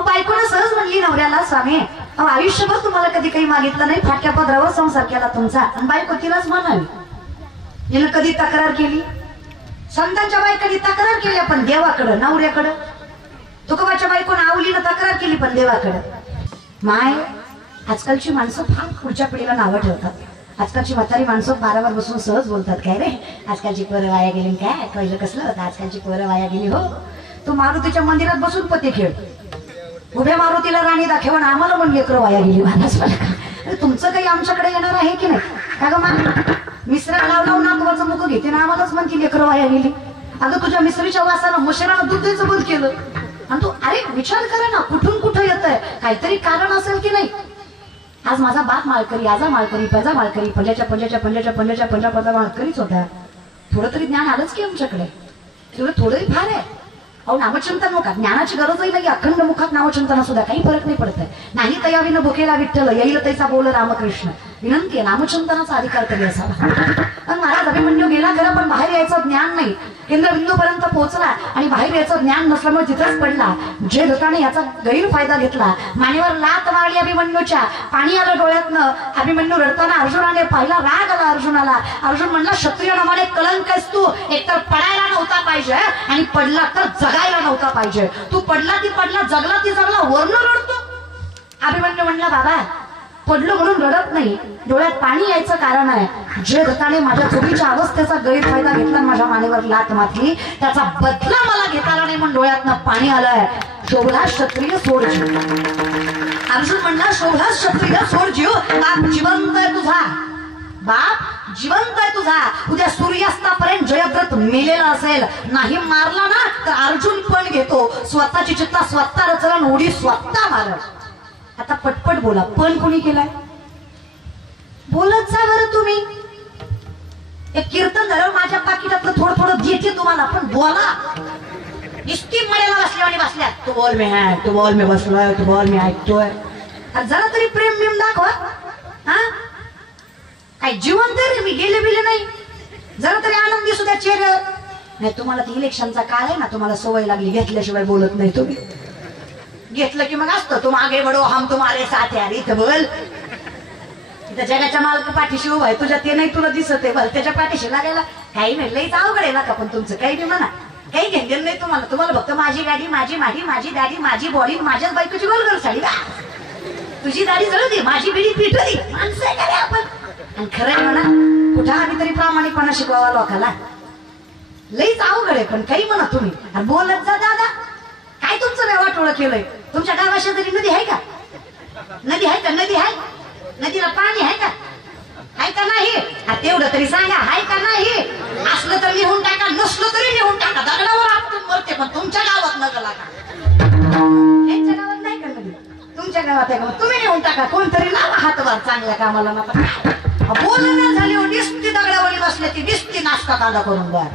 बायकोनं सहज म्हणली नवऱ्याला, स्वामी आयुष्यभर तुम्हाला कधी काही मागितलं नाही, फाटक्या पदरावर संसार केला तुमचा. आणि बायको तिलाच म्हणावी, हिनं कधी तक्रार केली? संतांच्या बायकांनी तक्रार केली पण देवाकडं, नवऱ्याकडं. तुकोबाच्या बायकोनं आवलीनं तक्रार केली पण देवाकडं. माय आजकालची माणसं फार पुढच्या पिढीला नावं ठेवतात. आजकालची म्हातारी माणसं बारावर बसून सहज बोलतात, काय रे आजकालची पोरं वाया गेली, काय पहिलं कसलं होतं, आजकालची पोरं वाया गेली. हो, तू मारुतीच्या मंदिरात बसून पते खेळ, उभ्या मारुतीला राणी दाखव आणि आम्हाला पण लेकरं वाया गेली. मानस तुमचं काही आमच्याकडे येणार आहे की नाही? का ग मा मिश्रा लाव लाव नातवाचं मुख घेते ना आम्हालाच म्हणती लेकरं वाया गेली. अगं तुझ्या मिसरीच्या वासानं मशिरानं दूध द्यायचं बंद केलं आणि तू अरे विचार करा ना, कुठून कुठं येत आहे, काहीतरी कारण असेल की नाही. आज माझा बाप माळकरी, आजा माळकरी, पजा माळकरी, पंजाच्या पंजाच्या पंजाच्या पंजाच्या पंजा पजा माळकरीच होता. थोडं तरी ज्ञान आलंच की आमच्याकडे, तेवढं थोडंही फार आहे. अहो नामचिंतन नका, ज्ञानाची गरजही नाही. अखंड मुखात नामचिंतन सुद्धा काही फरक नाही पडत आहे. नाही तयावीनं भुकेला विठ्ठल येईल तैसा बोल रामकृष्ण. विनंती आहे, नामचिंतनाचा अधिकार तरी असावा. पण महाराज अभिमन्यू गेला खरं पण बाहेर यायचं ज्ञान नाही. केंद्रबिंदू पर्यंत पोहोचला आणि बाहेर यायचं ज्ञान नसल्यामुळे तिथंच पडला. जे लोकांनी याचा गैरफायदा घेतला, मानेवर लात मारली अभिमन्यूच्या, पाणी आलं डोळ्यातनं. अभिमन्यू रडताना अर्जुनाने पाहिला, राग आला अर्जुनाला. अर्जुन म्हणला, क्षत्रिय नामाने कलंक आहेस तू, एकतर पडायला नव्हता पाहिजे आणि पडला तर जगायला नव्हता पाहिजे. तू पडला ती पडला, जगला ती जगला, वर्ण रडतो. अभिमन्यू म्हणला, बाबा पडलो म्हणून रडत नाही, डोळ्यात पाणी यायचं कारण आहे. जे रताने माझ्या चुकीच्या अवस्थेचा गैरफायदा घेतला, माझ्या मानेवर लात मारली, त्याचा बदला मला घेता आला नाही म्हणून डोळ्यातनं पाणी आलंय. शोभला क्षत्रिय सोड जीव. अर्जुन म्हणला, शोभला क्षत्रिय सोड जीव. बाप जिवंत आहे तुझा, बाप जिवंत आहे तुझा. उद्या सूर्यास्तापर्यंत जयद्रथ मेलेला असेल, नाही मारला ना तर अर्जुन पण घेतो. स्वतःची चित्ता स्वतः रचला, उडी स्वतः मारत. आता पटपट बोला, पण कोणी केलाय? बोलत जा बरं तुम्ही. एक कीर्तन झालं, माझ्या पाकिटातलं थोडं थोडं देते तुम्हाला, पण बोला. इतकी मळ्याला बसल्या आणि बसल्या, तू बोल मी आहे, तू बोल मी बसलोय, तू बोल मी ऐकतोय. जरा तरी प्रेम बिम दाखवा. हा काय जिवंत रे, मी गेले बिले नाही. जरा तरी आनंदी सुद्धा चेहऱ्यावर नाही. तुम्हाला ती इलेक्शनचा काळ आहे ना, तुम्हाला सवय लागली, घेतल्याशिवाय बोलत नाही तुम्ही. घेतलं की मग असतं, तुम आगे बढो हम तुम्हारे साथ यार. इथं बोल, इथं जगाच्या मालक पाठीशी उभा आहे, तुझ्या ते नाही तुला दिसत आहे, बल त्याच्या पाठीशी लागायला काही नाही. लईच अवघड आहे ना का, पण तुमचं काही नाही म्हणा, काही घेणं नाही तुम्हाला. तुम्हाला फक्त माझी गाडी, माझी माडी, माझी दाढी, माझी बॉडी, माझ्याच बायकोची गोलगोल साडी. तुझी दाढी जळू दे, माझी बिडी पिटली, माणसं आहे का रे आपण. आणि खरं म्हणा, कुठं आम्ही तरी प्रामाणिकपणा शिकवावा लोकाला. लईच अवघड आहे, पण काही म्हणा तुम्ही. बोलत जा दादा, काय तुमचं वेवाटोळं केलंय? तुमच्या गावाशी तरी नदी आहे का? नदी आहे का? नदी आहे, नदीला पाणी आहे का? आहे का नाही? तेवढं तरी सांगा, आहे का नाही? असलं तर लिहून टाका, नसलं तरी लिहून टाका. दगडावर आपण मरते, पण तुमच्या गावात नगला का? यांच्या गावात नाही का नदी? तुमच्या गावात आहे का? तुम्ही लिहून टाका, कोणतरी लावा हातभार चांगल्या कामाला. बोलणं झाली, दिसती दगडावरी बसले, ती दिसती नाश्ता कांदा करून द्या.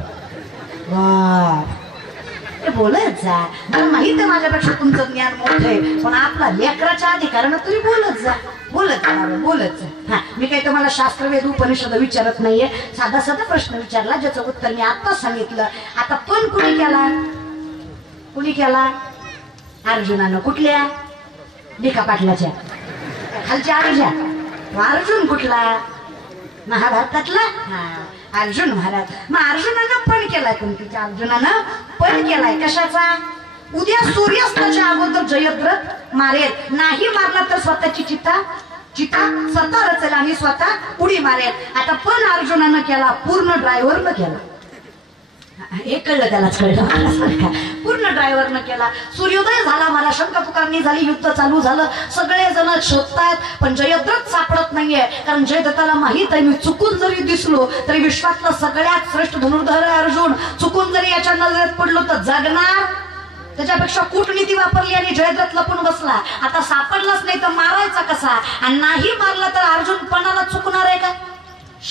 बोलत जा. मला माहित आहे माझ्यापेक्षा तुमचं ज्ञान मोठं आहे, पण आपला लेकराच्या अधिकारानं तुम्ही बोलत जा, बोलत जा, बोलत जा. हा, मी काही तुम्हाला शास्त्रवेद उपनिषद विचारत नाहीये, साधा साधा प्रश्न विचारला, ज्याचं उत्तर मी आत्ताच सांगितलं. आता पण कुणी केला? कुणी केला? अर्जुनानं. कुठल्या? भिका पाटलाच्या खालच्या अर्जा. अर्जुन कुठला? महाभारतातला. हा, अर्जुन महाराज. मग अर्जुनानं पण केलाय, कुंतीच्या अर्जुनानं पण केलाय. कशाचा? उद्या सूर्यास्ताच्या अगोदर जयद्रथ मारेल, नाही मारला तर स्वतःची चिता स्वतः रचेल आणि स्वतः उडी मारेल. आता पण अर्जुनानं केला, पूर्ण ड्रायव्हरनं केला. हे कळलं त्यालाच, कळलं. पूर्ण ड्रायव्हरनं केला. सूर्योदय झाला, मला शंका पुकारणी झाली, युद्ध चालू झालं, सगळे जण शोधतायत, पण जयद्रथ सापडत नाहीये. कारण जयद्रथाला माहित आहे, मी चुकून जरी दिसलो तरी विश्वातला सगळ्यात श्रेष्ठ धनुर्धर आहे अर्जुन. चुकून जरी याच्या नजरेत पडलो तर जगणार. त्याच्यापेक्षा कूटनीती वापरली आणि जयद्रथ लपून बसला. आता सापडलाच नाही तर मारायचा कसा? आणि नाही मारला तर अर्जुन पणाला चुकणार आहे का?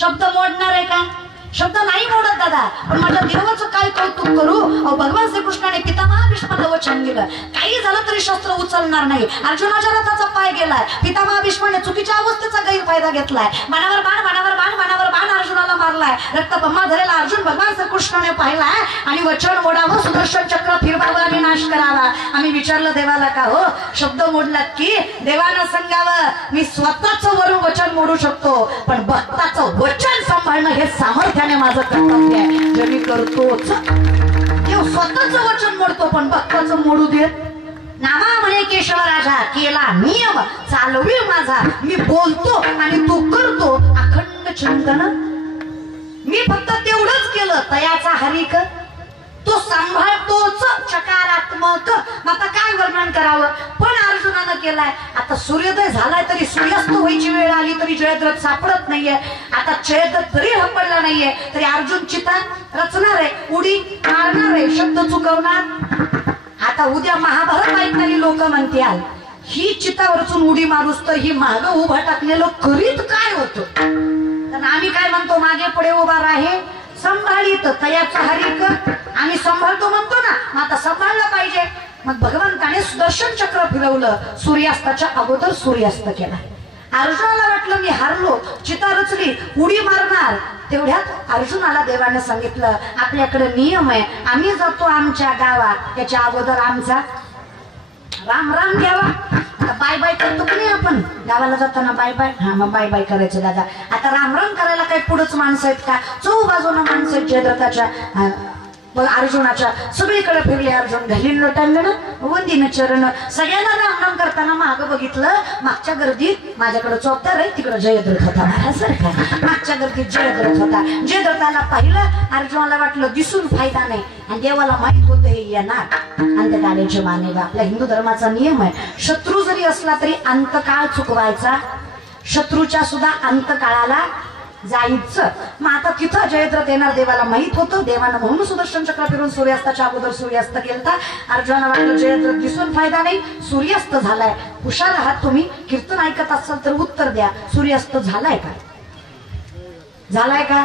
शब्द मोडणार आहे का? शब्द नाही मोडत दादा, पण माझ्या देवाचं काय कौतुक करू. भगवान श्रीकृष्णाने पितामह भीष्माला वचन दिलं, काही झालं तरी शस्त्र उचलणार नाही. अर्जुनाच्या रथाचा पाय गेलाय. पितामह भीष्माने चुकीच्या अवस्थेचा गैरफायदा घेतलाय. बाणावर बाण बाणावर बाण बाणावर बाण अर्जुनाला मारलाय. रक्तबंबाळ झालेला अर्जुन भगवान श्रीकृष्णाने पाहिलाय आणि वचन मोडावं, सुदर्शन चक्र फिरवावं आणि नाश करावा. आम्ही विचारलं देवाला का हो शब्द मोडलात की? देवानं सांगावं मी स्वतःच वरून वचन मोडू शकतो, पण भक्ताचं वचन सांभाळणं हे सामर्थ्याने माझं कर्तव्य आहे. जे मी करतोच. स्वतःच वचन मोडतो पण भक्ताचं मोडू देत. नामा म्हणे केशव राजा केला नियम चालवी माझा. मी बोलतो आणि तू करतो अखंड चिंतन. मी फक्त तेवढंच केलं तयाचा हरिक. तो सांभाळतोच चकारात्मक. आता काय वर्णन करावं. पण अर्जुनानं केलाय. आता सूर्योदय झालाय तरी सूर्यास्त व्हायची वेळ आली तरी जयद्रथ सापडत नाहीये. आता जयद्रथ जरी हपडला नाहीये तरी अर्जुन चिता रचणार आहे, उडी मारणार आहे, शब्द चुकवणार. आता उद्या महाभारत ऐकणारी लोक म्हणतील ही चिता रचून उडी मारूस तर ही माग उभा टाकलेलं करीत काय होतं. तर आम्ही काय म्हणतो मागे पुढे उभा राहे संभाळीत तयाचा हरिक. आम्ही सांभाळतो म्हणतो ना, मग आता सांभाळलं पाहिजे. मग भगवंताने सुदर्शन चक्र फिरवलं. सूर्यास्ताच्या अगोदर सूर्यास्त केला. अर्जुनाला वाटलं मी हारलो, चिता रचली, उडी मारणार. तेवढ्यात अर्जुनाला देवाने सांगितलं आपल्याकडे नियम आहे, आम्ही जातो आमच्या गावात त्याच्या अगोदर आमचा राम राम घ्यावा. आता बाय बाय करतो की नाही आपण गावाला जाताना बाय बाय. हा मग बाय बाय करायचं दादा. आता राम राम करायला काही पुढंच माणसं आहेत का? चौबाजूनं माणसं आहेत जयद्रथाच्या अर्जुनाच्या. सगळीकडे फिरले अर्जुन. घालीन लोटांगण वंदीन चरण. सगळ्यांना राम राम करताना मागं बघितलं. मागच्या गर्दीत माझ्याकडे चौथार आहे तिकडे जयद्रथ होता महाराजसारखा. मागच्या गर्दीत जयद्रथ होता. जयद्रथाला पाहिलं. अर्जुनाला वाटलं दिसून फायदा नाही आणि देवाला माहित होतं हे येणार. अंतकाळाचे मानेव. आपल्या हिंदू धर्माचा नियम आहे शत्रू जरी असला तरी अंतकाळ चुकवायचा. शत्रूच्या सुद्धा अंतकाळाला जायचं. मग आता तिथं जयद्रथ येणार देवाला माहित होतं. देवानं म्हणून सुदर्शन चक्र फिरून सूर्यास्ताच्या अगोदर सूर्यास्त केलता. अर्जुनाला वाटलं जयद्रथ दिसून फायदा नाही, सूर्यास्त झालाय. हुशार आहात तुम्ही, कीर्तन ऐकत असाल तर उत्तर द्या. सूर्यास्त झालाय का? झालाय का?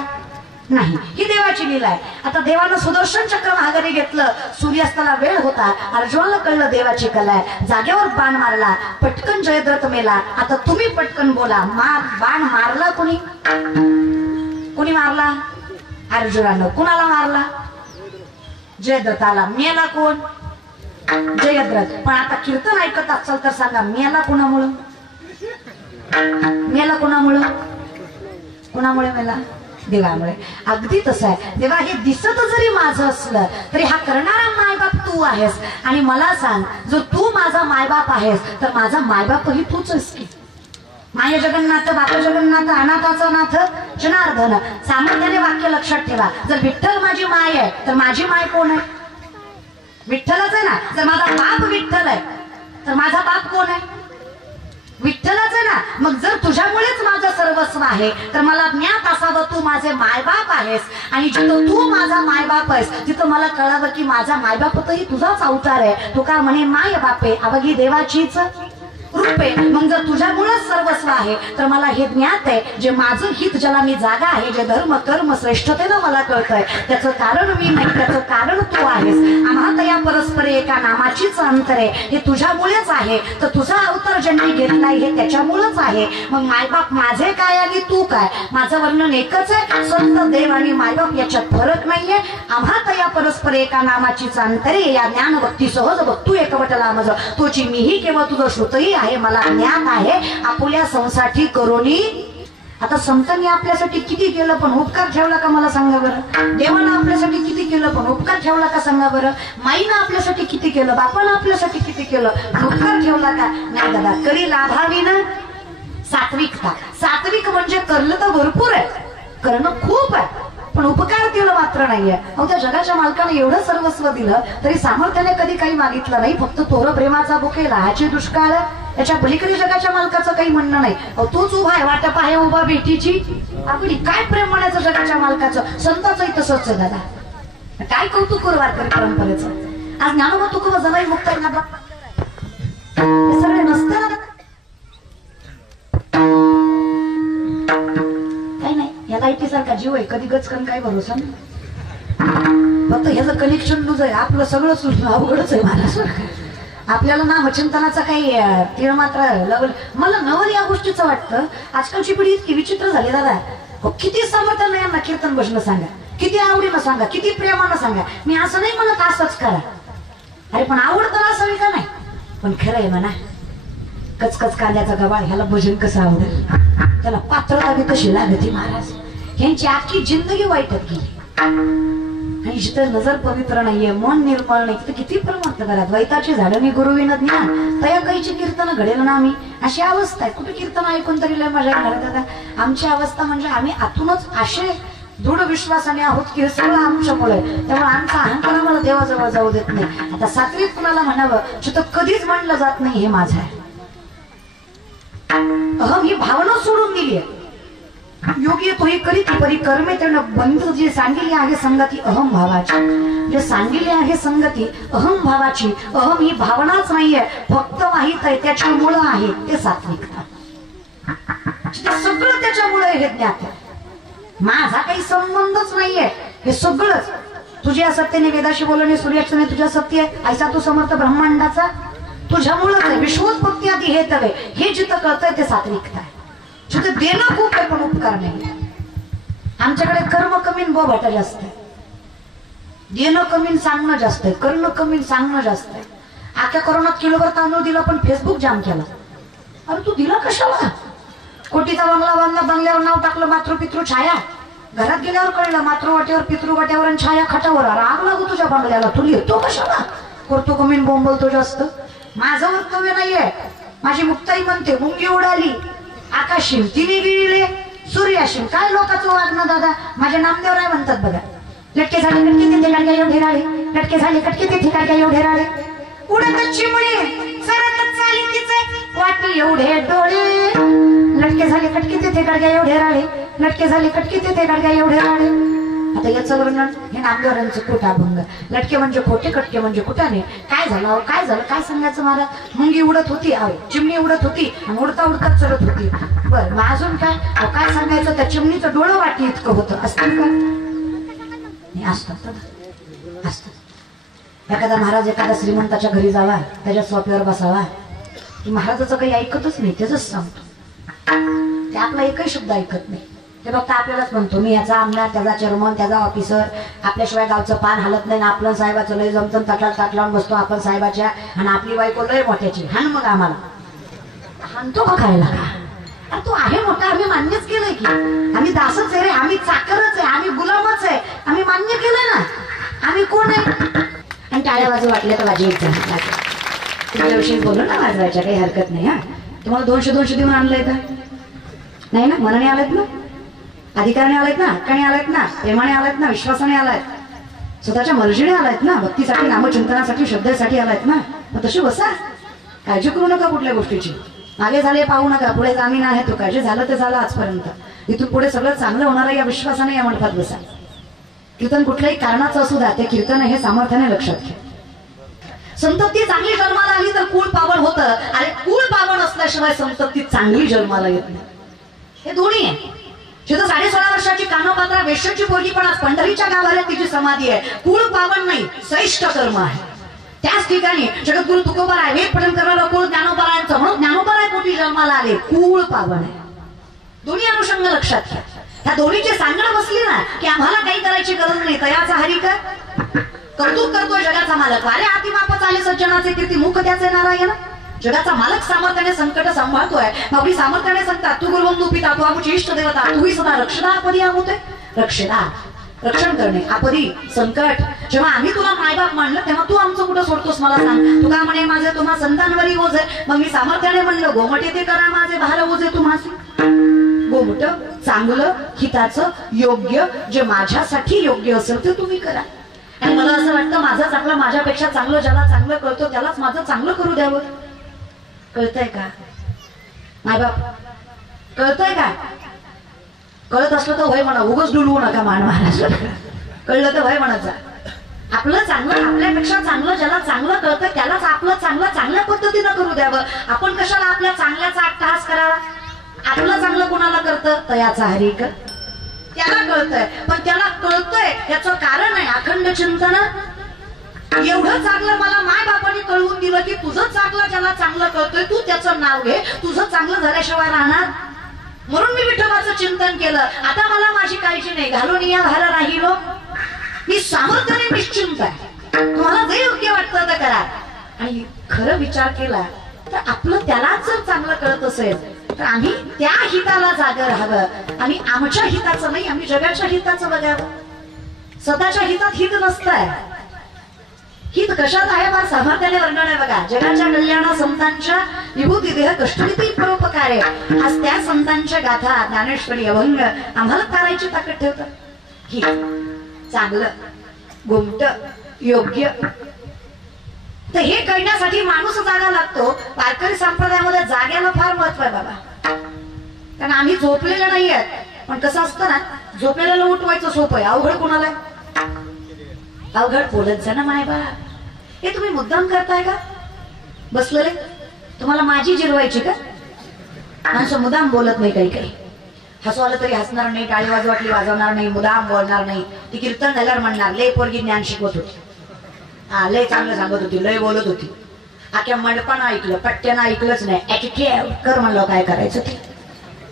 नाही. ही देवाची लीला आहे. आता देवानं सुदर्शन चक्र माघारी घेतलं. सूर्यास्ताला वेळ होता. अर्जुनाला कळलं देवाची कला आहे. जागेवर बाण मारला. पटकन जयद्रथ मेला. आता तुम्ही पटकन बोला. बाण मारला कोणी? कोणी मारला? अर्जुनानं. कुणाला मारला? जयद्रथाला. मेला कोण? जयद्रथ. पण आता कीर्तन ऐकत असाल तर सांगा मेला कोणामुळं? मेला कोणामुळं? कोणामुळे मेला? देवामुळे. अगदी तसं आहे. देवा हे दिसत जरी माझं असलं तरी हा करणारा मायबाप तू आहेस. आणि मला सांग जर तू माझा मायबाप आहेस तर माझा मायबापही तूच आहेस की. माय जगन्नाथ बाप जगन्नाथ अनाथाचा नाथ जनार्दन. सामर्थ्याने वाक्य लक्षात ठेवा. जर विठ्ठल माझी माय आहे तर माझी माय कोण आहे? विठ्ठलच आहे ना. जर माझा बाप विठ्ठल आहे तर माझा बाप कोण आहे? विठ्ठलच आहे ना. मग जर तुझ्यामुळेच माझं सर्वस्व आहे तर मला ज्ञात असावं तू माझे मायबाप आहेस. आणि जिथं तू माझा मायबाप आहेस तिथं मला कळावं की माझा मायबापतही तुझाच अवतार आहे. तू का म्हणे माय बापे अवघी देवाचीच रूपे. मग जर तुझ्यामुळेच सर्वस्व आहे तर मला हे ज्ञात आहे जे माझं हित ज्याला मी जागा आहे, जे धर्म कर्म श्रेष्ठतेनं मला कळतंय त्याचं कारण मी नाही, त्याचं कारण तू आहेस. आम्हाला या परस्पर एका नामाचीच अंतर आहे. हे तुझ्यामुळेच आहे. तर तुझा अवतार ज्यांनी घेतलाय हे त्याच्यामुळेच आहे. मग मायबाप माझे काय आणि तू काय? माझं वर्णन एकच आहे. संत देव आणि मायबाप याच्यात फरक नाहीये. आम्हाला या परस्पर एका नामाचीच अंतरे. या ज्ञान भक्ती सहज भक्तू एकवटला मज तोची मीही केवळ तुझं श्रुतही आहे. मला ज्ञान आहे आपुल्या संसाठी करोनी. आता संतांनी आपल्यासाठी किती केलं पण उपकार ठेवला का मला सांगा बरं. देवानं आपल्यासाठी किती केलं पण उपकार ठेवला का सांगा बरं. माईनं आपल्यासाठी किती केलं, बापानं आपल्यासाठी किती केलं, उपकार ठेवला का नाही दादा. करी लाभावी ना सात्विकता. सात्विक म्हणजे करणं तर भरपूर आहे, करणं खूप आहे पण उपकार केलं मात्र नाहीये. अहो त्या जगाच्या मालकाने एवढं सर्वस्व दिलं तरी सामर्थ्याने कधी काही मागितलं नाही. फक्त तोर प्रेमाचा बुकेला ह्याची दुष्काळ. याच्या पलीकडे जगाच्या मालकाचं काही म्हणणं नाही. अहो तोच उभा आहे वाटप आहे उभा भेटीची आपली. काय प्रेम म्हणायचं जगाच्या मालकाचं. संतांचंही तसंच आहे दादा. काय कौतुक करू वारकरी परंपरेचं. आज ज्ञानोबा तुकोबा जमाई मुक्त सगळे नसते ना. काही नाही या लाईटी सारखा जीव आहे कधी गचकन काय भरोसा नाही. फक्त ह्याचं कनेक्शन लूज आहे. आपलं सगळं अवघडच आहे महाराज. आपल्याला नामचिंतनाचा काही तीळ मात्र लवल. मला नवल या गोष्टीचं वाटतं आजकालची पिढी इतकी विचित्र झाली दादा. किती समर्थन यांना कीर्तन भजन सांगा, किती आवडीनं सांगा, किती प्रेमानं सांगा. मी असं नाही म्हणत असंच करा, अरे पण आवड तर असावी का नाही. पण खरं आहे म्हणा, कचकच कांद्याचा गबाळ ह्याला भजन कसं आवडेल, त्याला पात्रता बी कशी लागते. महाराज यांची आखी जिंदगी वाईटत गेली. आणि जिथं नजर पवित्र नाहीये, मन निर्मळ नाही, तिथं किती प्रमाण घरात वैताची झाडं मी गुरुविन ज्ञान तया काहीची कीर्तन घडेल ना. आम्ही अशी अवस्था आहे, कुठे कीर्तन ऐकून तरी लय मजा येणार दादा. आमची अवस्था म्हणजे आम्ही आतूनच असे दृढ विश्वासाने आहोत की हे सगळं आमच्यामुळे. त्यामुळे आमचा अहंकार आम्हाला देवाजवळ जाऊ देत नाही. आता सात्विक कुणाला म्हणावं जिथं कधीच म्हणलं जात नाही हे माझं आहे. अहम ही भावना सोडून दिली आहे. योगी तोही करीत परिकर्मे त्यानं बंध जे सांगितले आहे संगती अहम भावाची, जे सांगितले आहे संगती अहम भावाची. अहम ही भावनाच नाहीये, फक्त माहित आहे त्याच्यामुळं आहे ते सात्विकता. सगळं त्याच्यामुळे हे ज्ञात आहे. माझा काही संबंधच नाहीये, हे सगळंच तुझ्या सत्तेने वेदाशी बोलणे सूर्याचे तुझ्या सत्य आहे. ऐसा तू समर्थ ब्रह्मांडाचा तुझ्यामुळेच आहे. विश्वोत्पत्ती आधी हे तवे हे जिथं कळतंय ते सात्विकता आहे. जिथं देणं खूप आहे पण उपकार नाही. आमच्याकडे कर्म कमी बोभाटा जास्त आहे, देणं कमी सांगणं जास्त आहे, करणं कमी सांगणं जास्त आहे. आख्या कोरोनात किलोभर तांदूळ दिला पण फेसबुक जाम केला. अरे तू दिला कशाला? कोटीचा बंगला बांधला, बंगल्यावर नाव टाकलं मातृपितृ छाया. घरात गेल्यावर कळलं मातृवाट्यावर पितृवाट्यावर आणि छाया खाटावर. आग लागू तुझ्या बंगल्याला, तू लिहितो कशाला? करतो कमी बोंबलतो जास्त. माझं वक्तव्य नाहीये. माझी मुक्ताई म्हणते मुंगी उडाली आकाशीम तिने गिळले सूर्याशीम. काय लोकांचं वागणं दादा. माझ्या नामदेवराय म्हणतात बघा, लटके झाले कटके तिथे काढल्या एवढे राळे, लटके झाले कटके तिथे काढल्या एवढे राळे, उडत चिमणी सरत चाली तिचे वाटी एवढे डोळे, लटके झाले कटके तिथे काढल्या एवढे राळे, लटके झाले कटके तिथे काढल्या एवढे राळे. आता याचं वर्णन हे नामदेवरांचं खोटाभंग. लटके म्हणजे खोटे, कटके म्हणजे कुठाने. काय झालं काय झालं काय सांगायचं मला. मुंगी उडत होती, चिमणी उडत होती आणि उडता उडता चढत होती. बर मग अजून काय काय सांगायचं. त्या चिमणीचं डोळं वाटी इतकं होतं. असतं का? असतात असतात. एखादा महाराज एखादा श्रीमंताच्या घरी जावा, त्याच्या सोप्यावर बसावा, महाराजाचं काही ऐकतच नाही, त्याच सांगतो. ते आपला एकही शब्द ऐकत नाही. ते फक्त आपल्यालाच म्हणतो मी याचा आमदार, त्याचा चेअरमन, त्याचा ऑफिसर. आपल्याशिवाय गावचं पान हलत नाही ना. आपलं साहेबाचं लय जमतं ताटलावून बसतो आपण साहेबाच्या. आणि आपली बायको लय मोठ्याची. हाण मग आम्हाला हाणतो का खायला का? तो आहे मोठा, आम्ही मान्यच केलंय की आम्ही दासच आहे रे, आम्ही चाकरच आहे, आम्ही गुलामच आहे. आम्ही मान्य केलं ना आम्ही कोण आहे. आणि टाळ्या वाजू वाटल्या तर वाजी तुमच्याविषयी बोलू ना वाजवायच्या, काही हरकत नाही. हा तुम्हाला 200 देऊन आणलंय का नाही ना? मनाने आलेत ना, अधिकाराने आलायत ना, हक्काने आलायत ना, प्रेमाने आलायत ना, विश्वासाने आलायत, स्वतःच्या मर्जीने आलायत ना, भक्तीसाठी नामचिंतनासाठी श्रद्धेसाठी आलायत ना. मग तशी बसा, काळजी करू नका कुठल्या गोष्टीची. मागे झाले पाहू नका, पुढे जामीन आहे तो. काळजी झालं ते झालं आजपर्यंत, इथून पुढे सगळं चांगलं होणार आहे या विश्वासाने या मंडपात बसा. कीर्तन कुठल्याही कारणाचं असू द्या, ते कीर्तन हे सामर्थ्याने लक्षात घ्या. संतप्ती चांगली जन्माला आली तर कुळ पावन होतं, आणि कुळ पावन असल्याशिवाय संतप्ती चांगली जन्माला येत नाही. हे दोन्ही आहे. जिथं 16.5 वर्षाची कानोपात्रा वेश्याची पोरगी पण आज पंढरीच्या गावाला तिची समाधी आहे. कुळ पावन नाही, श्रेष्ठ कर्म आहे. त्याच ठिकाणी जगद्गुरु तुकोबाराय वेद पठण करणारा कुळ ज्ञानोबारायांचं म्हणून ज्ञानोबाराय पोटी जन्माला आले. कुळ पावन आहे. दोन्ही अनुषंग लक्षात घ्या. ह्या दोन्हीची सांगण बसली ना की आम्हाला काही करायची गरज नाही. तयाचा हरी का कौतुक करतोय जगाचा मालक. अरे हाती मापच आले सज्जनाचे कीर्ती मुख त्याचे नारायण. जगाचा मालक सामर्थ्याने संकट सांभाळतोय. आपली सामर्थ्याने सांगतात तू गुरुबंधू पिता, तू आमची इष्ट देवता, तूही सदा रक्षणा पदी आहोते. रक्षण करणे आपदी संकट. जेव्हा आम्ही तुला मायबाप मानलं तेव्हा तू आमचं कुठं सोडतोस मला सांग. तुका म्हणे माझे तुम्हा संतांवरी ओझ आहे. मग मी सामर्थ्याने म्हणलं गोमट येते करा माझे भार ओझे तुम्हासी. गोमट चांगलं हिताचं योग्य जे माझ्यासाठी योग्य असेल ते तुम्ही करा. आणि मला असं वाटतं माझं चांगलं माझ्यापेक्षा चांगलं ज्याला चांगलं कळतं त्यालाच माझं चांगलं करू द्यावं. कळतंय का मायबाप? कळतंय का? कळत असलं तर वय म्हणा, उगाच डुलवू नका मान महाराज. कळलं तर वय म्हणायचं. आपलं चांगलं आपल्यापेक्षा चांगलं ज्याला चांगलं कळतं त्यालाच आपलं चांगलं चांगल्या पद्धतीनं करू द्यावं. आपण कशाला आपल्या चांगल्याचा अट्टहास करावा? आपलं चांगलं कोणाला करतं? तयाचा हरिक त्याला कळतंय. पण त्याला कळतंय याचं कारण आहे अखंड चिंतन. एवढं चांगलं मला माय बापाने कळवून दिलं की तुझं चांगलं ज्याला चांगलं कळतोय तू त्याचं नाव घे, तुझं चांगलं झाल्याशिवाय राहणार. म्हणून मी विठोबाचं चिंतन केलं. आता मला माझी काळजी नाही, घालून या भार राहिलो मी सामर्थ्याने निश्चिंत आहे. तुम्हाला जे योग्य वाटतं ते करा. आणि खरं विचार केला तर आपलं त्यालाच जर चांगलं कळत असेल तर आम्ही त्या हिताला जागा राहावं. आम्ही आमच्या हिताचं नाही, आम्ही जगाच्या हिताचं बघावं. स्वतःच्या हितात हित नसतंय. हित कशात आहे फार सामर्थ्याने वर्णन आहे बघा. जगाच्या कल्याणा संतांच्या विभूती देह कष्टविधी परोपकारे. आज त्या संतांच्या गाथा ज्ञानेश्वरी अभंग आम्हाला तारायची ताकद ठेवतात. हित चांगलं गोमट योग्य तर हे कळण्यासाठी माणूस जागा लागतो. वारकरी संप्रदायामध्ये जाग्याला फार महत्व आहे बाबा. कारण आम्ही झोपलेले नाहीये. पण कसं असतं ना, झोपलेल्याला उठवायचं सोपं आहे, अवघड कोणाला? अवघड बोलत जा ना माय बा. हे तुम्ही मुद्दाम करताय का बसलेले? तुम्हाला माझी जिरवायची का? माणसं मुद्दाम बोलत नाही. काही काही हसू आलं तरी हसणार नाही, टाळी वाजवाटली वाजवणार नाही, मुद्दाम बोलणार नाही. ती कीर्तन झाल्यावर म्हणणार लय पोरगी ज्ञान शिकवत होती, हा लय चांगलं सांगत होती, लय बोलत होती. आख्या मंडपानं ऐकलं, पट्ट्यानं ऐकलंच नाही. कर म्हणलं काय करायचं ते.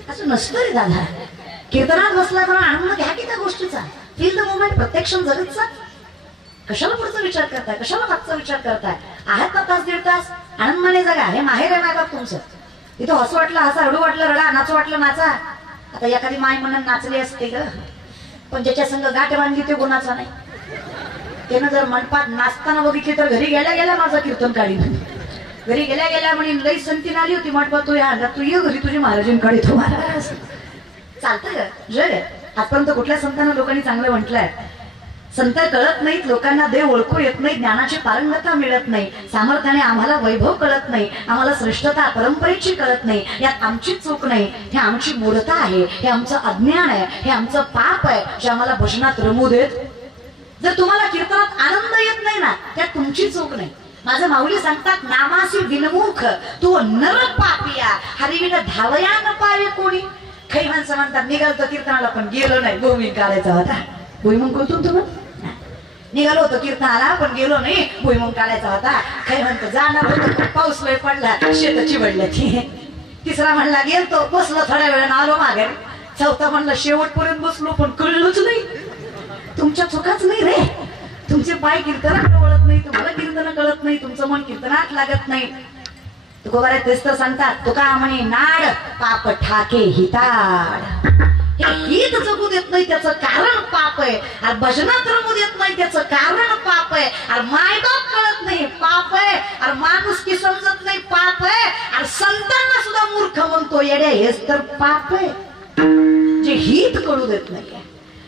असं नसतं रे दादा. कीर्तनात बसला पण आनंद घ्या की त्या गोष्टीचा. फील द मोमेंट, प्रत्यक्ष जगतचा. कशाला पुढचा विचार करताय, कशाला मागचा विचार करताय? आहेत ना तास दीड तास आनंदमाने जगा. हे माहेर आहे माय बाप तुमचं. इथं हसू वाटलं हसा, रडू वाटलं रडा, नाचू वाटलं नाचा. आता एखादी माय म्हणून नाचली असते ग, पण ज्याच्या संग गाठ बांधली ते गुणाचा नाही. त्यानं जर मंडपात नाचताना बघितली तर घरी गेल्या गेल्या माझं कीर्तन काढी. घरी गेल्या गेल्या म्हणे लई संतीन आली होती मंडपात, तू या तू ये घरी तुझी महाराजीन काढी. तो महाराज चालतंय ग. जय आजपर्यंत कुठल्या संतांना लोकांनी चांगलं म्हटलंय. संत कळत नाहीत, लोकांना देव ओळखू येत नाही, ज्ञानाची पारंगतता मिळत नाही, सामर्थ्याने आम्हाला वैभव कळत नाही, आम्हाला श्रेष्ठता परंपरेची कळत नाही. यात आमची चूक नाही, हे आमची मूढता आहे, हे आमचं अज्ञान आहे, हे आमचं पाप आहे जे आम्हाला भजनात रमू देत. जर तुम्हाला कीर्तनात आनंद येत नाही ना, त्यात तुमची चूक नाही. माझं माऊली सांगतात नामासी विनमुख तू नर पापिया हरिविन धावया न पावे कोणी. काही माणसं म्हणतात निघालतो कीर्तनाला पण गेलो नाही, भूमिंग काढायचा होता. भुईमुंग करतो तुम्ही निघालो होतो कीर्तनाला पण गेलो नाही, भुईमुंग काढायचा होता. काही म्हणतो जाणार होतो पाऊस लय पडला, शेत चिवडल्या. तिसरा म्हणला गेलतो बसलो थोड्या वेळानं आलो मागे. चौथा म्हणला शेवटपर्यंत बसलो पण कळलोच नाही. तुमच्या चुकाच नाही रे. तुमचे पाय कीर्तनात वळत नाही, तुम्हाला कीर्तन कळत नाही, तुमचं मन कीर्तनात लागत नाही. तुकोबारे तेच तर सांगतात. तुका म्हणे नाड पाप ठाके हिताड. हे हित जगू देत नाही त्याचं कारण पाप आहे. आणि भजनात रमू देत नाही त्याचं कारण पाप आहे. आणि मायबाप कळत नाही पाप आहे. आणि माणुसकी समजत नाही पाप आहे. आणि संतांना सुद्धा मूर्ख म्हणतो येड्या, हेच तर पाप आहे जे हित कळू देत नाहीये.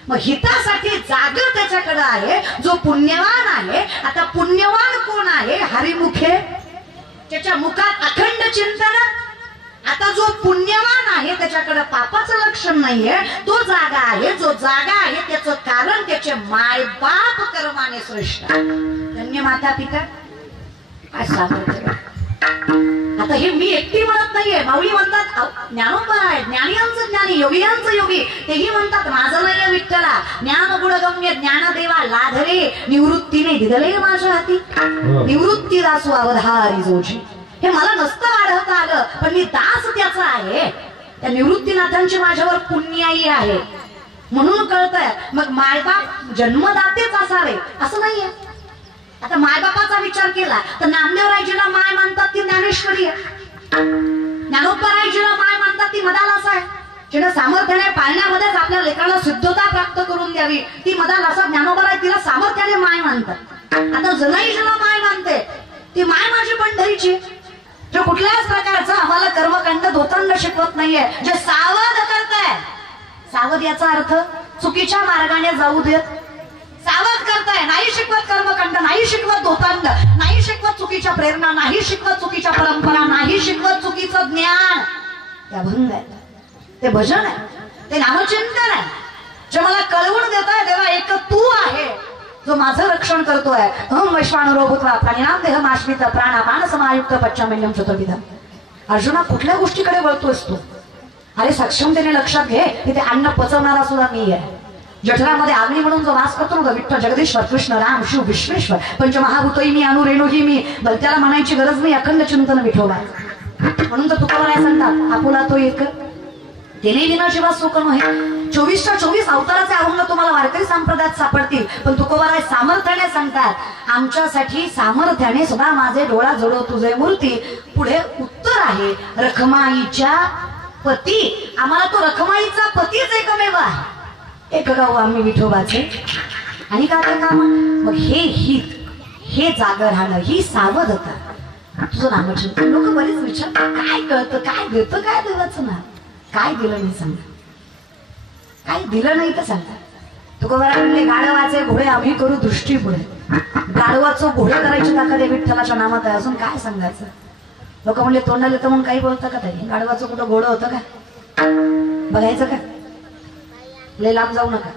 मग हितासाठी जागर त्याच्याकडे आहे जो पुण्यवान आहे. आता पुण्यवान कोण आहे? हरिमुखे, त्याच्या मुखात अखंड चिंतन. आता जो पुण्यवान आहे त्याच्याकडे पापाचं लक्षण नाहीये, तो जागा आहे. जो जागा आहे त्याचं कारण त्याचे मायबाप कर्माने श्रेष्ठ. धन्य माता पिता काय सांगतो. आता हे मी एकटी म्हणत नाहीये, माऊली म्हणतात ज्ञानोबा आहे, ज्ञानियांचं ज्ञानी, योगियांचं योगी. तेही म्हणतात माझं नाही विठ्ठला ज्ञान गुणगम्य ज्ञानदेवा लाधरे निवृत्तीने दिदले माझ्या हाती. निवृत्ती दासू अवधारी जोशी. हे मला नसतं वाढवता आलं पण मी दास त्याचा आहे. त्या निवृत्तीनाथांची माझ्यावर पुण्याई आहे म्हणून कळतंय. मग मायबाप जन्मदातेच असावे असं नाहीये. आता मायबापाचा विचार केला तर नामदेवरायजीला माय मानतात ती ज्ञानेश्वरी आहे. ज्ञानोबारायजीला माय मानतात ती मदालास आहे. जिने सामर्थ्याने पाळण्यामध्येच आपल्या लेकराला शुद्धता प्राप्त करून द्यावी ती मदालासा. ज्ञानोबाराय तिला सामर्थ्याने माय मानतात. आता जनाईजीला माय मानते ती माय माझी पंढरीची. जो कुठल्याच प्रकारचं आम्हाला कर्मकांड धोतांड शिकवत नाहीये, जे सावध करताय. सावध याचा अर्थ चुकीच्या मार्गाने जाऊ देत. सावध करताय, नाही शिकवत कर्मकांड, नाही शिकवत धोतांड, नाही शिकवत चुकीच्या प्रेरणा, नाही शिकवत चुकीच्या परंपरा, नाही शिकवत चुकीचं ज्ञान. ते अभंग आहे, ते भजन आहे, ते नामचिंतन आहे. जे मला कळवून देत आहे तेव्हा एक तू आहे जो माझं रक्षण करतोय. अहम वैश्वानरो भूत्वा प्राणिनाम देहमाश्रित प्राणापान समायुक्त पच्चमेन्यम चतुर्विधम. अर्जुना कुठल्या गोष्टीकडे वळतोयस तू? अरे सक्षमतेने लक्षात घे, तिथे अन्न पचवणारा सुद्धा मी आहे. जठरामध्ये अग्नी म्हणून जो वास करतो ना विठ्ठल जगदीश्वर कृष्ण राम शिव विश्वेश्वर पंचमहाभूतोई मी अनु रेणुही मी त्याला म्हणायची गरज नाही अखंड चिंतन विठोबा म्हणून तर तुकोबाराय सांगतात आपुला तो एक तेने विना शिवा सुख नव्हे 24/24 अवताराचे अभंग तुम्हाला वारकरी संप्रदायात सापडतील पण तुकोबाराय सामर्थ्याने सांगतात आमच्यासाठी सामर्थ्याने सुद्धा माझे डोळा जडो तुझे मूर्ती पुढे उत्तर आहे रखमाईच्या पती आम्हाला तो रखमाईचा पतीच एकमेव आहे एक गाव आम्ही विठोबाचे आणि काय काम मग हे हित हे जागर राहणं ही सावधता तुझं नामचिंतन लोक बरेच विचारतात काय कळतं काय देतं काय देवाचं ना काय दिलं नाही सांगा काय दिलं नाही तर सांगा तुकोबाराय म्हणले गाढवाचे घोडे आम्ही करू दृष्टी पुढे गाढवाचं घोडे करायची ताकद आहे विठ्ठलाच्या नामात आहे अजून काय सांगायचं लोक म्हणले तोंडाले तर म्हणून काही बोलतं का ताई गाढवाचं कुठं घोडं होतं का बघायचं का लय लांब जाऊ नका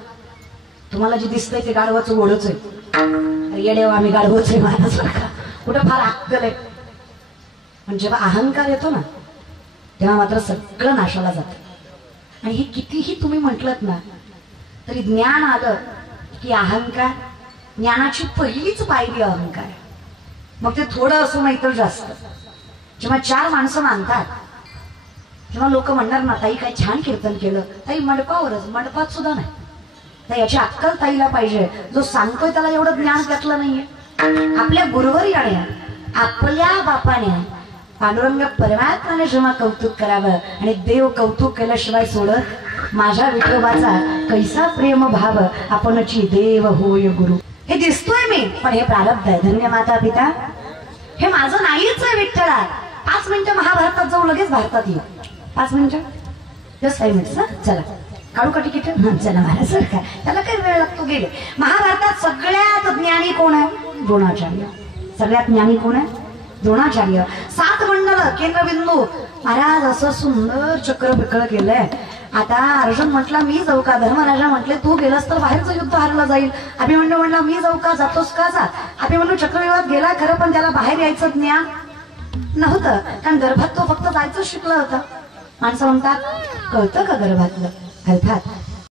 तुम्हाला जे दिसतंय ते गाढवाचं घोडंच आहे येडेव आम्ही गाढवच आहे महाराज कुठं फार अक्कल आहे पण जेव्हा अहंकार येतो ना तेव्हा मात्र सगळं नाशाला जातं आणि हे कितीही तुम्ही म्हटलत ना तरी ज्ञान आलं की अहंकार ज्ञानाची पहिलीच पायरी अहंकार मग ते थोडं असो नाही तर जास्त जेव्हा 4 माणसं मानतात तेव्हा लोक म्हणणार ना ताई काय छान कीर्तन केलं ताई मंडपावरच मंडपात सुद्धा नाही तर याची अक्कल ताईला पाहिजे जो सांगतोय त्याला एवढं ज्ञान त्यातलं नाहीये आपल्या गुरुवर याने आपल्या बापाने पांडुरंग परमात्म्याने जेव्हा कौतुक करावं आणि देव कौतुक केल्याशिवाय सोडत माझ्या विठोबाचा कैसा प्रेम भाव आपणची देव होय गुरु हे दिसतोय मी पण हे प्रारब्ध आहे धन्य माता पिता हे माझं नाहीच आहे विठ्ठला 5 मिनिटं महाभारतात जाऊ लगेच भारतात येऊ 5 मिनिटं जस्ट 5 मिनिट्स चला काढू का तिकीट चला महाराज सर काय त्याला काही वेळ लागतो गेले महाभारतात सगळ्यात ज्ञानी कोण आहे द्रोणाचार्य सगळ्यात ज्ञानी कोण आहे द्रोणाचार्य 7 मंडल केंद्रबिंदू महाराज असं सुंदर चक्र बिकळ केलंय आता अर्जुन म्हटला मी जाऊ का धर्मराजा म्हटले तू गेलास तर बाहेरचं युद्ध हारलं जाईल अभिमन्यू म्हणला मी जाऊ का जातोस का जा अभिमन्यू चक्रव्यूहात गेला खरं पण त्याला बाहेर यायचं ज्ञान नव्हतं कारण गर्भात तो फक्त जायचं शिकला होता माणसं म्हणतात कळतं का गर्भातलं अर्थात